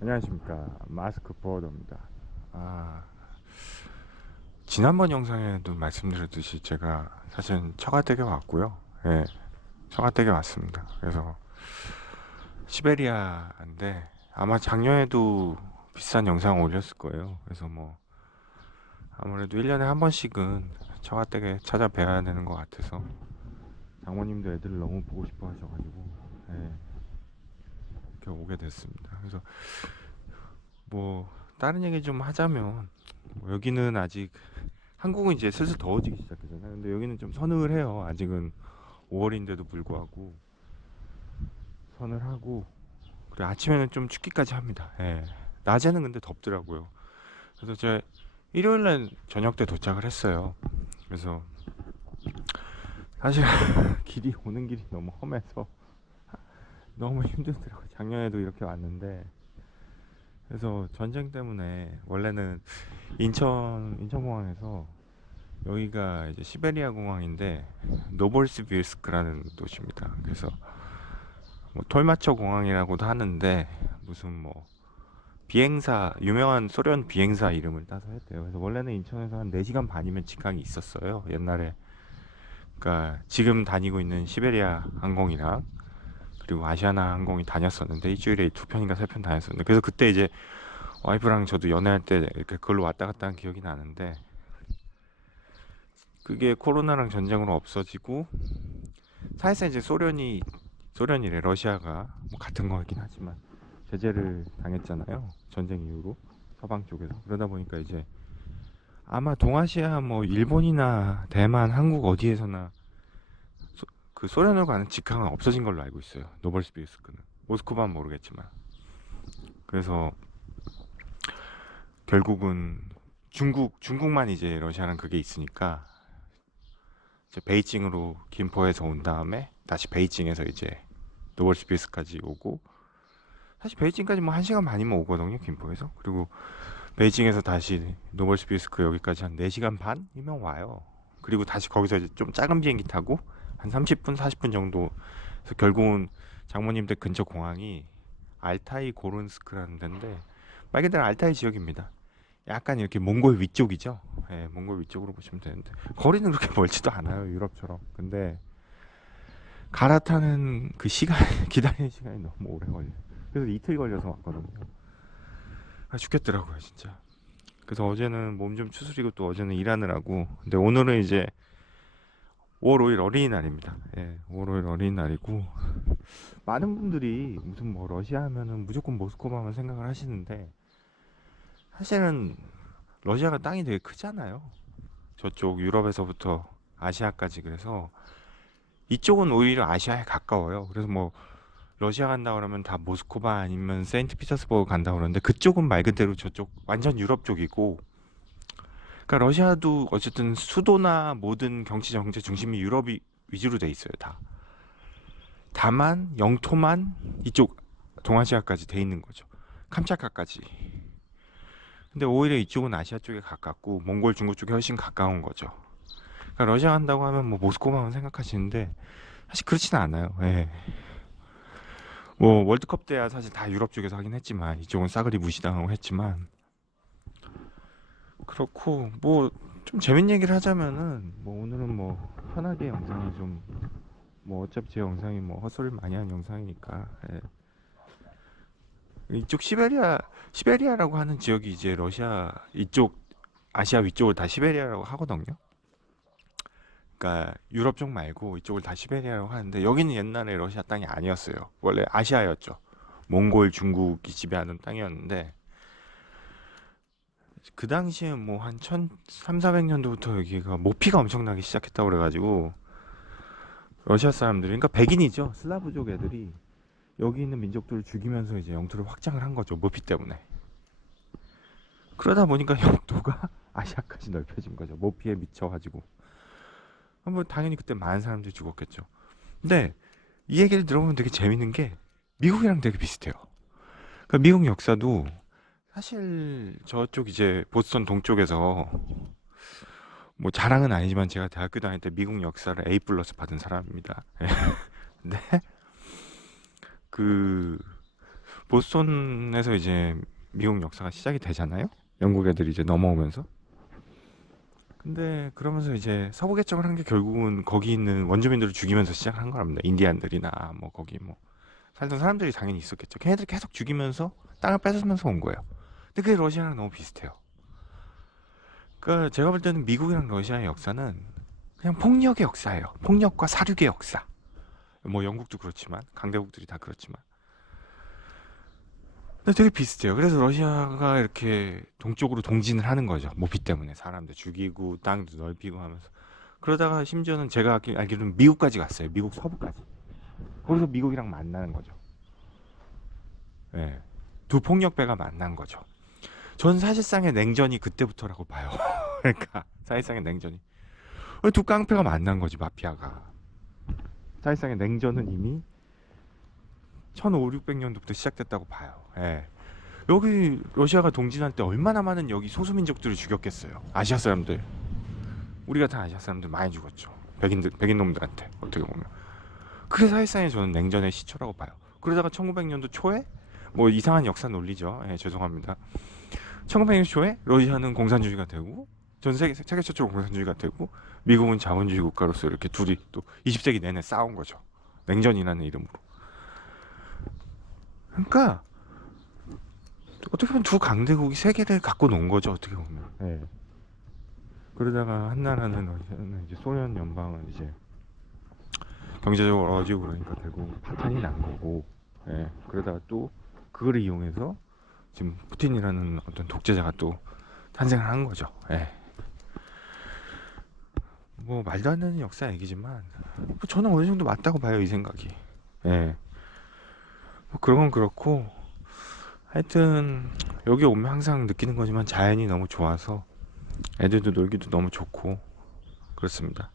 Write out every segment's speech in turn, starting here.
안녕하십니까, 마스크 보더입니다. 아, 지난번 영상에도 말씀드렸듯이 제가 사실 처가댁에 왔고요. 예, 처가댁에 왔습니다. 그래서 시베리아인데 아마 작년에도 비슷한 영상 올렸을 거예요. 그래서 뭐 아무래도 1년에 한 번씩은 처가댁에 찾아뵈야 되는 것 같아서 장모님도 애들을 너무 보고 싶어 하셔가지고 예, 이렇게 오게 됐습니다. 그래서 뭐 다른 얘기 좀 하자면 뭐 여기는 아직 한국은 이제 슬슬 더워지기 시작했잖아요. 근데 여기는 좀 서늘해요. 아직은 5월인데도 불구하고 서늘하고 그래 아침에는 좀 춥기까지 합니다. 예. 낮에는 근데 덥더라고요. 그래서 제가 일요일날 저녁 때 도착을 했어요. 그래서 사실 길이 오는 길이 너무 험해서 너무 힘들더라고요. 작년에도 이렇게 왔는데 그래서 전쟁 때문에 원래는 인천공항에서 여기가 이제 시베리아 공항인데 노볼스비르스크라는 도시입니다. 그래서 뭐 톨마초 공항이라고도 하는데 무슨 뭐 비행사 유명한 소련 비행사 이름을 따서 했대요. 그래서 원래는 인천에서 한 4시간 반이면 직항이 있었어요. 옛날에. 그러니까 지금 다니고 있는 시베리아 항공이랑 그리고 아시아나 항공이 다녔었는데 일주일에 2편인가 3편 다녔었는데 그래서 그때 이제 와이프랑 저도 연애할 때 이렇게 그걸로 왔다 갔다 한 기억이 나는데 그게 코로나랑 전쟁으로 없어지고 사실상 이제 소련이래 러시아가 뭐 같은 거긴 하지만 제재를 당했잖아요. 전쟁 이후로 서방 쪽에서 그러다 보니까 이제 아마 동아시아 뭐 일본이나 대만, 한국 어디에서나 그 소련으로 가는 직항은 없어진 걸로 알고 있어요. 노벌스비스크는 모스크바는 모르겠지만 그래서 결국은 중국만 이제 러시아는 그게 있으니까 이제 베이징으로 김포에서 온 다음에 다시 베이징에서 이제 노벌스비스까지 오고 사실 베이징까지 뭐 1시간 반이면 오거든요 김포에서. 그리고 베이징에서 다시 노벌스비스크 여기까지 한 4시간 반이면 와요. 그리고 다시 거기서 이제 좀 작은 비행기 타고 한 30분 40분 정도 해서 결국은 장모님 댁 근처 공항이 알타이 고른스크라는 데인데 말 그대로 알타이 지역입니다. 약간 이렇게 몽골 위쪽이죠. 예, 몽골 위쪽으로 보시면 되는데 거리는 그렇게 멀지도 않아요 유럽처럼. 근데 갈아타는 그 시간 기다리는 시간이 너무 오래 걸려요. 그래서 이틀 걸려서 왔거든요. 아 죽겠더라고요 진짜. 그래서 어제는 몸 좀 추스리고 또 어제는 일하느라고. 근데 오늘은 이제 5월 5일 어린이날입니다. 예, 5월 5일 어린이날이고 많은 분들이 무슨 뭐 러시아 하면은 무조건 모스크바만 생각을 하시는데 사실은 러시아가 땅이 되게 크잖아요. 저쪽 유럽에서부터 아시아까지. 그래서 이쪽은 오히려 아시아에 가까워요. 그래서 뭐 러시아 간다 그러면 다 모스크바 아니면 세인트피터스버그 간다 그러는데 그쪽은 말 그대로 저쪽 완전 유럽 쪽이고 그러니까 러시아도 어쨌든 수도나 모든 경치 정체 중심이 유럽이 위주로 돼 있어요 다. 다만 영토만 이쪽 동아시아까지 돼 있는 거죠. 캄차카까지. 근데 오히려 이쪽은 아시아 쪽에 가깝고 몽골 중국 쪽에 훨씬 가까운 거죠. 그러니까 러시아 간다고 하면 뭐 모스크바만 생각하시는데 사실 그렇지는 않아요. 예. 뭐 월드컵 때야 사실 다 유럽 쪽에서 하긴 했지만 이쪽은 싸그리 무시당하고 했지만 그렇고 뭐 좀 재밌는 얘기를 하자면은 뭐 오늘은 뭐 편하게 영상이 좀 뭐 어차피 제 영상이 뭐 헛소리 많이 한 영상이니까 예. 이쪽 시베리아라고 하는 지역이 이제 러시아 이쪽 아시아 위쪽을 다 시베리아라고 하거든요. 그러니까 유럽 쪽 말고 이쪽을 다 시베리아라고 하는데 여기는 옛날에 러시아 땅이 아니었어요. 원래 아시아였죠. 몽골, 중국이 지배하는 땅이었는데 그 당시에 뭐 한 1300~400년도부터 여기가 모피가 엄청나게 시작했다고 그래가지고 러시아 사람들이 그러니까 백인이죠. 슬라브족 애들이 여기 있는 민족들을 죽이면서 이제 영토를 확장을 한 거죠. 모피 때문에. 그러다 보니까 영토가 아시아까지 넓혀진 거죠. 모피에 미쳐가지고. 뭐 당연히 그때 많은 사람들이 죽었겠죠. 근데 이 얘기를 들어보면 되게 재밌는 게 미국이랑 되게 비슷해요. 그러니까 미국 역사도 사실 저쪽 이제 보스턴 동쪽에서 뭐 자랑은 아니지만 제가 대학교 다닐 때 미국 역사를 A 플러스 받은 사람입니다. 근데 그 보스턴에서 이제 미국 역사가 시작이 되잖아요. 영국 애들이 이제 넘어오면서. 근데 그러면서 이제 서부 개척을 한 게 결국은 거기 있는 원주민들을 죽이면서 시작을 한 거랍니다. 인디안들이나 뭐 거기 뭐 살던 사람들이 당연히 있었겠죠. 걔네들이 계속 죽이면서 땅을 뺏으면서 온 거예요. 근데 그게 러시아랑 너무 비슷해요. 그러니까 제가 볼 때는 미국이랑 러시아의 역사는 그냥 폭력의 역사예요. 폭력과 사륙의 역사. 뭐 영국도 그렇지만 강대국들이 다 그렇지만 근데 되게 비슷해요. 그래서 러시아가 이렇게 동쪽으로 동진을 하는 거죠. 모피 때문에 사람들 죽이고 땅도 넓히고 하면서 그러다가 심지어는 제가 알기로는 미국까지 갔어요. 미국 서부까지. 거기서 미국이랑 만나는 거죠. 예. 두 폭력배가 만난 거죠. 전 사실상의 냉전이 그때부터라고 봐요. 그러니까 사실상의 냉전이 두 깡패가 만난 거지 마피아가. 사실상의 냉전은 이미 1500, 600년도부터 시작됐다고 봐요. 예. 여기 러시아가 동진할 때 얼마나 많은 여기 소수민족들을 죽였겠어요. 아시아 사람들. 우리 같은 아시아 사람들 많이 죽었죠. 백인 놈들한테 어떻게 보면. 그게 사실상의 저는 냉전의 시초라고 봐요. 그러다가 1900년도 초에 뭐 이상한 역사 논리죠. 예, 죄송합니다. 1900년 초에 러시아는 공산주의가 되고 전 세계 최초로 공산주의가 되고 미국은 자본주의 국가로서 이렇게 둘이 또 20세기 내내 싸운 거죠. 냉전이라는 이름으로. 그러니까 어떻게 보면 두 강대국이 세계를 갖고 논 거죠. 어떻게 보면. 예. 그러다가 한 나라는 러시아는 이제 소련 연방은 이제 경제적으로 어지고 그러니까 결국 파탄이 난 거고. 예. 그러다가 또 그걸 이용해서 지금 푸틴이라는 어떤 독재자가 또 탄생을 한 거죠. 예. 뭐 말도 안 되는 역사 얘기지만 뭐 저는 어느 정도 맞다고 봐요 이 생각이. 예. 뭐 그런 건 그렇고 하여튼 여기 오면 항상 느끼는 거지만 자연이 너무 좋아서 애들도 놀기도 너무 좋고 그렇습니다.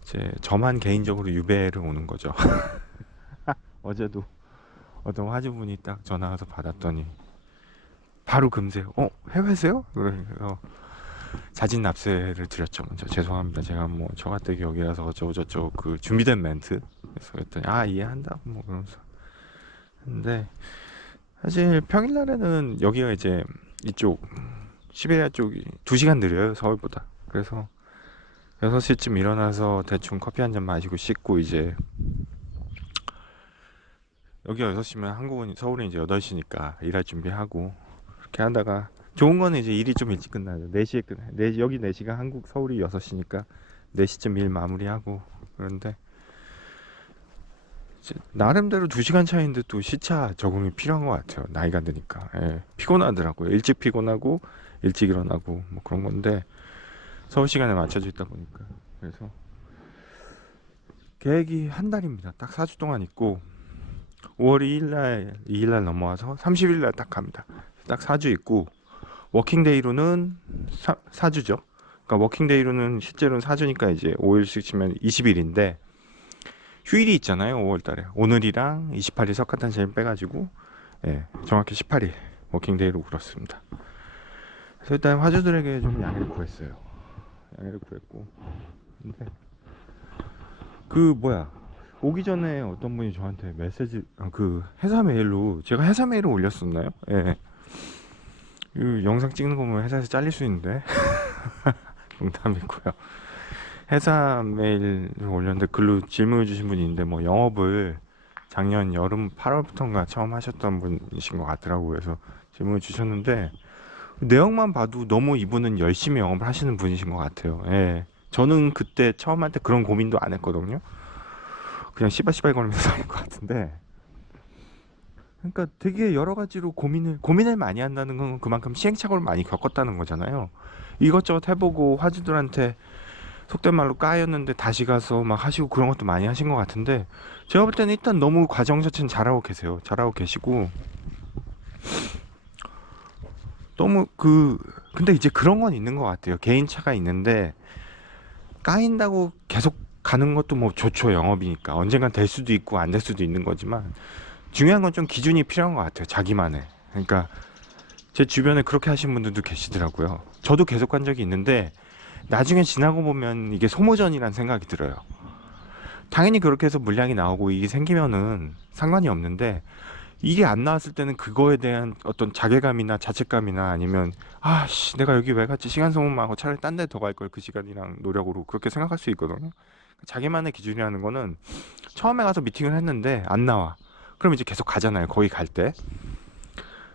이제 저만 개인적으로 유배를 오는 거죠. 어제도 어떤 화주분이 딱 전화 와서 받았더니 바로 금세 해외세요? 그러니까 자진 납세를 드렸죠. 먼저 죄송합니다. 제가 뭐 저가댁이 여기라서 어쩌고저쩌고 그 준비된 멘트 그래서 그랬더니 이해한다고 뭐 그러면서 근데 사실 평일날에는 여기가 이제 이쪽 시베리아 쪽이 2시간 느려요 서울보다. 그래서 6시쯤 일어나서 대충 커피 한 잔 마시고 씻고 이제 여기 6시면 한국은 서울은 이제 8시니까 일할 준비하고 그렇게 하다가 좋은 거는 이제 일이 좀 일찍 끝나요. 4시에 끝나요. 여기 4시가 한국 서울이 6시니까 4시쯤 일 마무리하고 그런데 나름대로 2시간 차이인데 또 시차 적응이 필요한 것 같아요. 나이가 드니까. 예, 피곤하더라고요. 일찍 피곤하고 일찍 일어나고 뭐 그런 건데 서울 시간에 맞춰져 있다 보니까 그래서 계획이 한 달입니다. 딱 4주 동안 있고 5월 2일날 넘어와서 30일날 딱 갑니다. 딱 4주 있고 워킹데이로는 4주죠. 그러니까 워킹데이로는 실제로는 4주니까 이제 5일씩 치면 20일인데 휴일이 있잖아요. 5월달에 오늘이랑 28일 석가탄신일 빼가지고 예, 정확히 18일 워킹데이로 그렇습니다. 그래서 일단 화주들에게 좀 양해를 구했어요. 양해를 구했고 근데 그 뭐야 오기 전에 어떤 분이 저한테 메시지 그 회사 메일로 제가 회사 메일을 올렸었나요? 예. 이 영상 찍는 거 보면 회사에서 잘릴 수 있는데 농담이고요. 회사 메일을 올렸는데 글로 질문을 주신 분이 있는데 뭐 영업을 작년 여름 8월부터인가 처음 하셨던 분이신 것 같더라고요. 그래서 질문을 주셨는데 내용만 봐도 너무 이분은 열심히 영업을 하시는 분이신 것 같아요. 예. 저는 그때 처음 할 때 그런 고민도 안 했거든요. 그냥 씨발씨발 거리면서 할 것 같은데 그러니까 되게 여러 가지로 고민을 많이 한다는 건 그만큼 시행착오를 많이 겪었다는 거잖아요. 이것저것 해보고 화주들한테 속된 말로 까였는데 다시 가서 막 하시고 그런 것도 많이 하신 것 같은데 제가 볼 때는 일단 너무 과정 자체는 잘하고 계세요. 잘하고 계시고 너무 근데 이제 그런 건 있는 것 같아요. 개인차가 있는데 까인다고 계속 가는 것도 뭐 좋죠. 영업이니까 언젠간 될 수도 있고 안 될 수도 있는 거지만 중요한 건 좀 기준이 필요한 것 같아요. 자기만의. 그러니까 제 주변에 그렇게 하신 분들도 계시더라고요. 저도 계속 간 적이 있는데 나중에 지나고 보면 이게 소모전이란 생각이 들어요. 당연히 그렇게 해서 물량이 나오고 이게 생기면은 상관이 없는데 이게 안 나왔을 때는 그거에 대한 어떤 자괴감이나 자책감이나 아니면 아씨 내가 여기 왜 갔지 시간 소모하고 차라리 딴 데 더 갈 걸 그 시간이랑 노력으로 그렇게 생각할 수 있거든요. 자기만의 기준이라는 거는 처음에 가서 미팅을 했는데 안 나와. 그럼 이제 계속 가잖아요. 거기 갈 때.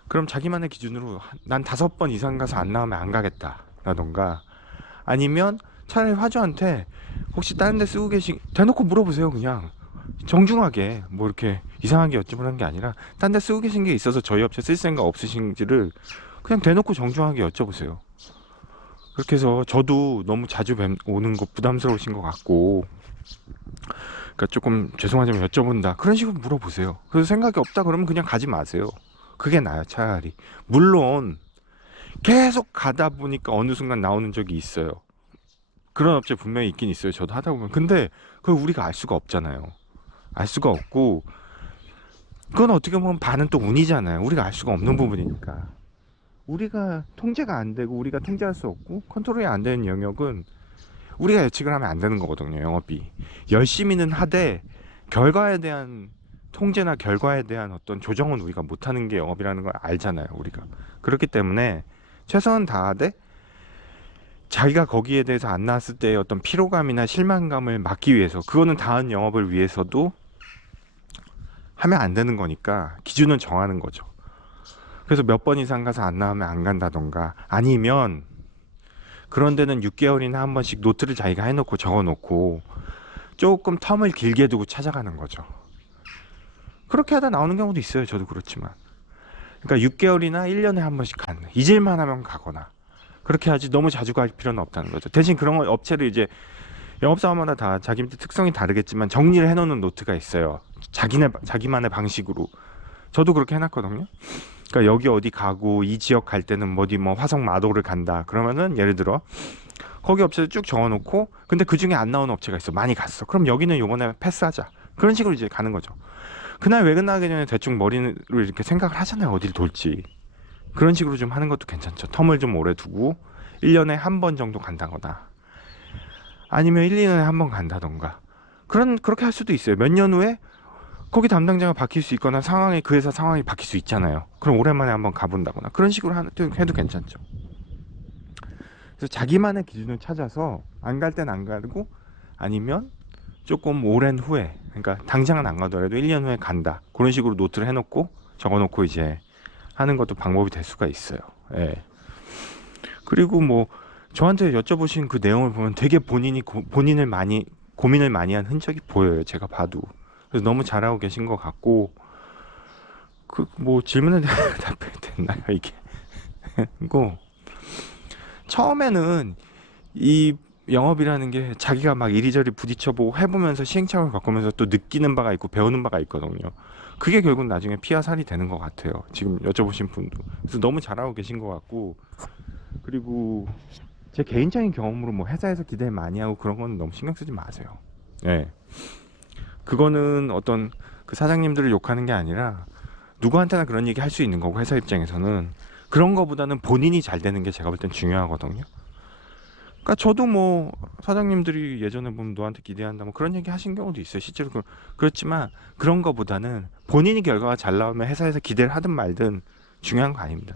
그럼 자기만의 기준으로 난 5번 이상 가서 안 나오면 안 가겠다. 라던가 아니면 차라리 화주한테 혹시 다른 데 쓰고 계신 대놓고 물어보세요. 그냥 정중하게 뭐 이렇게 이상하게 여쭤보는 게 아니라 딴 데 쓰고 계신 게 있어서 저희 업체 쓸 생각 없으신지를 그냥 대놓고 정중하게 여쭤보세요. 그렇게 해서 저도 너무 자주 오는 거 부담스러우신 것 같고 그러니까 조금 죄송하지만 여쭤본다 그런 식으로 물어보세요. 그래서 생각이 없다 그러면 그냥 가지 마세요. 그게 나아요 차라리. 물론 계속 가다 보니까 어느 순간 나오는 적이 있어요. 그런 업체 분명히 있긴 있어요. 저도 하다 보면. 근데 그걸 우리가 알 수가 없잖아요. 알 수가 없고 그건 어떻게 보면 반은 또 운이잖아요. 우리가 알 수가 없는 부분이니까. 우리가 통제가 안 되고 우리가 통제할 수 없고 컨트롤이 안 되는 영역은 우리가 예측을 하면 안 되는 거거든요. 영업이 열심히는 하되 결과에 대한 통제나 결과에 대한 어떤 조정은 우리가 못하는 게 영업이라는 걸 알잖아요. 우리가 그렇기 때문에 최선은 다하되 자기가 거기에 대해서 안 나왔을 때의 어떤 피로감이나 실망감을 막기 위해서 그거는 다음 영업을 위해서도 하면 안 되는 거니까 기준은 정하는 거죠. 그래서 몇 번 이상 가서 안 나오면 안 간다던가 아니면 그런 데는 6개월이나 한 번씩 노트를 자기가 해놓고 적어놓고 조금 텀을 길게 두고 찾아가는 거죠. 그렇게 하다 나오는 경우도 있어요. 저도 그렇지만 그러니까 6개월이나 1년에 한 번씩 가는 잊을만 하면 가거나 그렇게 하지 너무 자주 갈 필요는 없다는 거죠. 대신 그런 거 업체를 이제 영업사원마다 다 자기들 특성이 다르겠지만 정리를 해놓는 노트가 있어요. 자기만의 방식으로. 저도 그렇게 해놨거든요. 그러니까 여기 어디 가고 이 지역 갈 때는 어디 뭐 화성 마도를 간다. 그러면은 예를 들어 거기 업체를 쭉 적어놓고 근데 그 중에 안 나오는 업체가 있어. 많이 갔어. 그럼 여기는 요번에 패스하자. 그런 식으로 이제 가는 거죠. 그날 외근 나가기 전에 대충 머리를 이렇게 생각을 하잖아요. 어딜 돌지. 그런 식으로 좀 하는 것도 괜찮죠. 텀을 좀 오래 두고 1년에 한 번 정도 간다거나 아니면 1, 2년에 한 번 간다던가 그렇게 할 수도 있어요. 몇 년 후에 거기 담당자가 바뀔 수 있거나 상황이 그 회사 상황이 바뀔 수 있잖아요. 그럼 오랜만에 한번 가본다거나 그런 식으로 해도 괜찮죠. 그래서 자기만의 기준을 찾아서 안 갈 땐 안 가고 아니면 조금 오랜 후에 그러니까 당장은 안 가더라도 1년 후에 간다. 그런 식으로 노트를 해놓고 적어놓고 이제 하는 것도 방법이 될 수가 있어요. 예. 그리고 뭐 저한테 여쭤보신 그 내용을 보면 되게 본인을 많이 고민을 많이 한 흔적이 보여요. 제가 봐도. 그래서 너무 잘하고 계신 것 같고 그 뭐 질문에 대한 답변이 됐나요 이게? 그리고 처음에는 이 영업이라는 게 자기가 막 이리저리 부딪혀보고 해보면서 시행착오를 겪으면서 또 느끼는 바가 있고 배우는 바가 있거든요. 그게 결국 나중에 피와 살이 되는 것 같아요. 지금 여쭤보신 분도. 그래서 너무 잘하고 계신 것 같고 그리고 제 개인적인 경험으로 뭐 회사에서 기대 많이 하고 그런 건 너무 신경 쓰지 마세요. 예. 그거는 어떤 그 사장님들을 욕하는 게 아니라 누구한테나 그런 얘기 할 수 있는 거고 회사 입장에서는 그런 거보다는 본인이 잘 되는 게 제가 볼 땐 중요하거든요. 그러니까 저도 뭐 사장님들이 예전에 보면 너한테 기대한다 뭐 그런 얘기 하신 경우도 있어요. 실제로 그렇지만 그런 거보다는 본인이 결과가 잘 나오면 회사에서 기대를 하든 말든 중요한 거 아닙니다.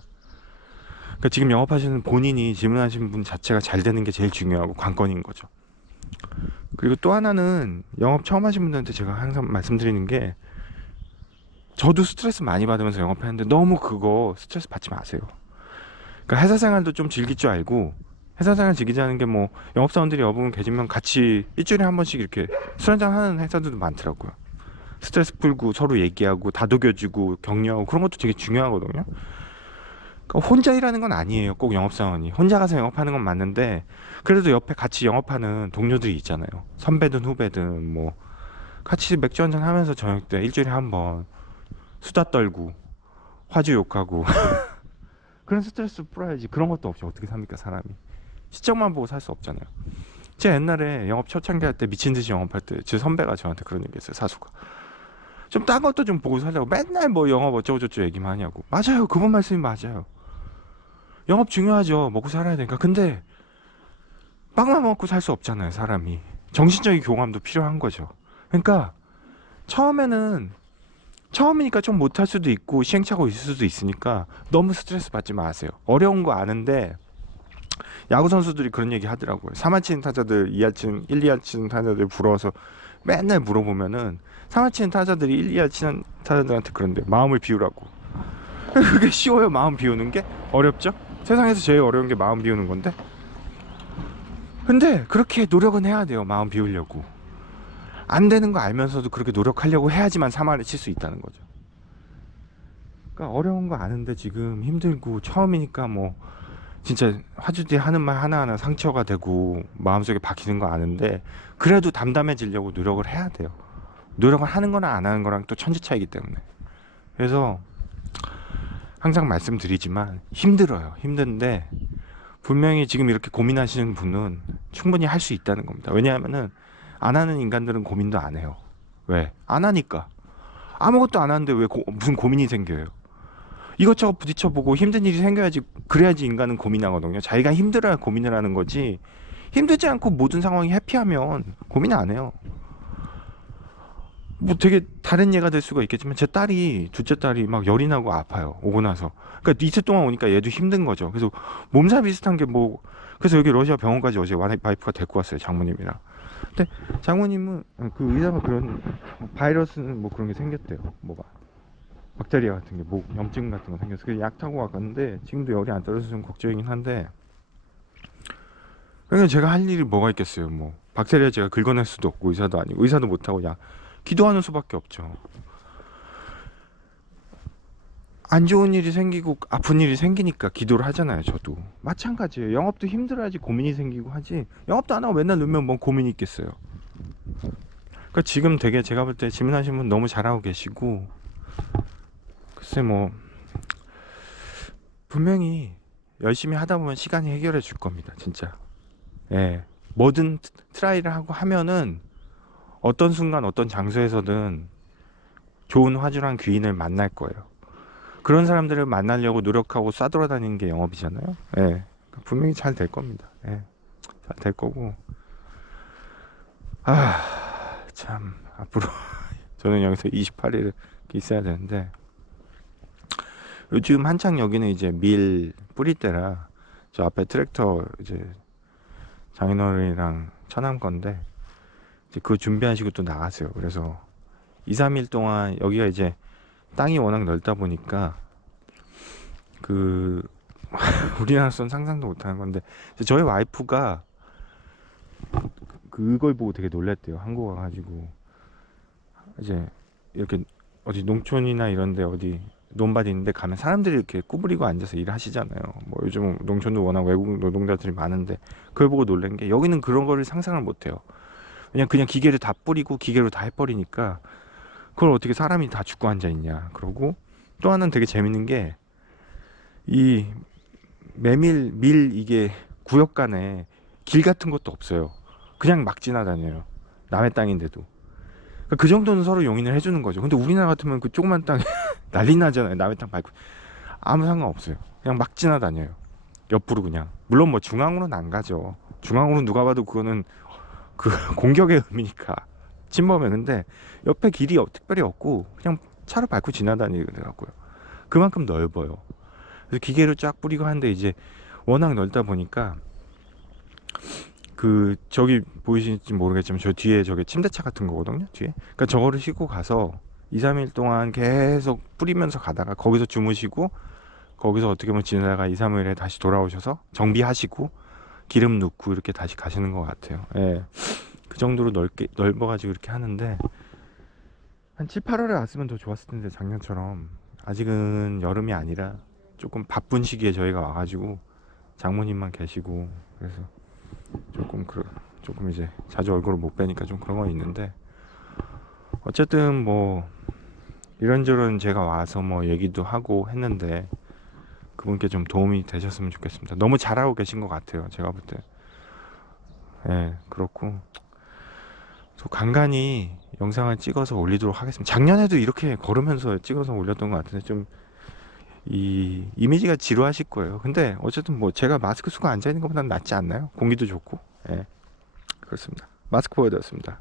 그러니까 지금 영업하시는 본인이 질문하신 분 자체가 잘 되는 게 제일 중요하고 관건인 거죠. 그리고 또 하나는 영업 처음 하신 분들한테 제가 항상 말씀드리는 게 저도 스트레스 많이 받으면서 영업했는데 너무 그거 스트레스 받지 마세요. 그러니까 회사 생활도 좀 즐길 줄 알고 회사 생활 즐기자는 게 뭐 영업사원들이 여분 계시면 같이 일주일에 한 번씩 이렇게 술 한잔 하는 회사들도 많더라고요. 스트레스 풀고 서로 얘기하고 다독여주고 격려하고 그런 것도 되게 중요하거든요. 그러니까 혼자 일하는 건 아니에요. 꼭 영업사원이 혼자 가서 영업하는 건 맞는데 그래도 옆에 같이 영업하는 동료들이 있잖아요. 선배든 후배든 뭐 같이 맥주 한잔 하면서 저녁 때 일주일에 한 번 수다 떨고 화주 욕하고 그런 스트레스 풀어야지. 그런 것도 없이 어떻게 삽니까 사람이. 시청만 보고 살 수 없잖아요. 제가 옛날에 영업 초창기 할 때 미친 듯이 영업할 때 제 선배가 저한테 그런 얘기 했어요. 사수가 좀 딴 것도 좀 보고 살자고 맨날 뭐 영업 어쩌고저쩌고 얘기만 하냐고. 맞아요. 그분 말씀이 맞아요. 영업 중요하죠. 먹고 살아야 되니까. 근데 빵만 먹고 살 수 없잖아요 사람이. 정신적인 교감도 필요한 거죠. 그러니까 처음에는 처음이니까 좀 못할 수도 있고 시행착오 있을 수도 있으니까 너무 스트레스 받지 마세요. 어려운 거 아는데 야구 선수들이 그런 얘기 하더라고요. 3할 치는 타자들 2할 치는 1, 2할 치는 타자들 부러워서 맨날 물어보면은 3할 치는 타자들이 1, 2할 치는 타자들한테 그런데 마음을 비우라고. 그게 쉬워요. 마음 비우는 게 어렵죠? 세상에서 제일 어려운 게 마음 비우는 건데. 근데 그렇게 노력은 해야 돼요. 마음 비우려고. 안 되는 거 알면서도 그렇게 노력하려고 해야지만 3할을 칠 수 있다는 거죠. 그러니까 어려운 거 아는데 지금 힘들고 처음이니까 뭐 진짜 화주디 하는 말 하나하나 상처가 되고 마음속에 박히는 거 아는데 그래도 담담해지려고 노력을 해야 돼요. 노력을 하는 거나 안 하는 거랑 또 천지 차이기 때문에. 그래서 항상 말씀드리지만 힘들어요. 힘든데 분명히 지금 이렇게 고민하시는 분은 충분히 할 수 있다는 겁니다. 왜냐하면은 안 하는 인간들은 고민도 안 해요. 왜? 안 하니까. 아무것도 안 하는데 왜 무슨 고민이 생겨요? 이것저것 부딪혀보고 힘든 일이 생겨야지, 그래야지 인간은 고민하거든요. 자기가 힘들어야 고민을 하는 거지, 힘들지 않고 모든 상황이 해피하면 고민 안 해요. 뭐 되게 다른 예가 될 수가 있겠지만 제 딸이, 둘째 딸이 막 열이 나고 아파요. 오고 나서. 그러니까 이틀 동안 오니까 얘도 힘든 거죠. 그래서 몸살 비슷한 게 뭐, 그래서 여기 러시아 병원까지 어제 와이프가 데리고 왔어요. 장모님이랑. 근데 장모님은 그 의사가 그런 바이러스는 뭐 그런 게 생겼대요. 뭐가 박테리아 같은 게, 목 염증 같은 거 생겨서 그 약 타고 왔는데 지금도 열이 안 떨어져서 좀 걱정이긴 한데, 그러니까 제가 할 일이 뭐가 있겠어요. 뭐 박테리아 제가 긁어낼 수도 없고 의사도 아니고, 의사도 못하고 약 기도하는 수밖에 없죠. 안 좋은 일이 생기고 아픈 일이 생기니까 기도를 하잖아요. 저도 마찬가지예요. 영업도 힘들어야지 고민이 생기고 하지, 영업도 안 하고 맨날 누면 뭐 고민이 있겠어요. 그러니까 지금 되게 제가 볼 때 질문하신 분 너무 잘하고 계시고, 글쎄 뭐 분명히 열심히 하다 보면 시간이 해결해 줄 겁니다. 진짜. 예. 뭐든 트라이를 하고 하면은 어떤 순간 어떤 장소에서든 좋은 화주랑 귀인을 만날 거예요. 그런 사람들을 만나려고 노력하고 싸돌아다니는 게 영업이잖아요. 예. 분명히 잘 될 겁니다. 예. 잘 될 거고. 참 앞으로 저는 여기서 28일 있어야 되는데, 요즘 한창 여기는 이제 밀 뿌릴 때라 저 앞에 트랙터 이제 장인어른이랑 처남 건데 이제 그거 준비하시고 또 나가세요. 그래서 2, 3일 동안 여기가 이제 땅이 워낙 넓다 보니까 그 우리나라에서는 상상도 못하는 건데, 저희 와이프가 그걸 보고 되게 놀랬대요. 한국 와가지고 이제 이렇게 어디 농촌이나 이런데 어디 논밭 있는데 가면 사람들이 이렇게 구부리고 앉아서 일하시잖아요. 뭐 요즘 농촌도 워낙 외국 노동자들이 많은데, 그걸 보고 놀란 게 여기는 그런 거를 상상을 못해요. 그냥 기계를 다 뿌리고 기계로 다 해버리니까 그걸 어떻게 사람이 다 죽고 앉아 있냐. 그러고 또 하나는 되게 재밌는 게, 이 밀 이게 구역 간에 길 같은 것도 없어요. 그냥 막 지나다녀요. 남의 땅인데도. 그 정도는 서로 용인을 해주는 거죠. 근데 우리나라 같으면 그 조그만 땅에 난리 나잖아요. 남의 땅 밟고. 아무 상관없어요. 그냥 막 지나다녀요. 옆으로 그냥. 물론 뭐 중앙으로는 안 가죠. 중앙으로 누가 봐도 그거는 그 공격의 의미니까 침범했는데, 옆에 길이 특별히 없고 그냥 차로 밟고 지나다니더라고요. 그만큼 넓어요. 그래서 기계로 쫙 뿌리고 하는데 이제 워낙 넓다 보니까 그 저기 보이실지 모르겠지만 저 뒤에 저게 침대차 같은 거거든요. 뒤에. 그러니까 저거를 싣고 가서 2, 3일 동안 계속 뿌리면서 가다가 거기서 주무시고, 거기서 어떻게 보면 지내다가 2, 3일에 다시 돌아오셔서 정비하시고 기름 넣고 이렇게 다시 가시는 것 같아요. 예. 그 정도로 넓어가지고 이렇게 하는데, 한 7, 8월에 왔으면 더 좋았을 텐데 작년처럼. 아직은 여름이 아니라 조금 바쁜 시기에 저희가 와가지고 장모님만 계시고, 그래서 조금 이제 자주 얼굴을 못 뵈니까 좀 그런 건 있는데, 어쨌든 뭐 이런저런 제가 와서 뭐 얘기도 하고 했는데 그분께 좀 도움이 되셨으면 좋겠습니다. 너무 잘하고 계신 것 같아요. 제가 볼 때. 예, 그렇고 또 간간히 영상을 찍어서 올리도록 하겠습니다. 작년에도 이렇게 걸으면서 찍어서 올렸던 것 같은데 좀 이 이미지가 지루하실 거예요. 근데 어쨌든 뭐 제가 마스크 쓰고 앉아 있는 것보다는 낫지 않나요? 공기도 좋고. 예, 그렇습니다. 마스크 보여드렸습니다.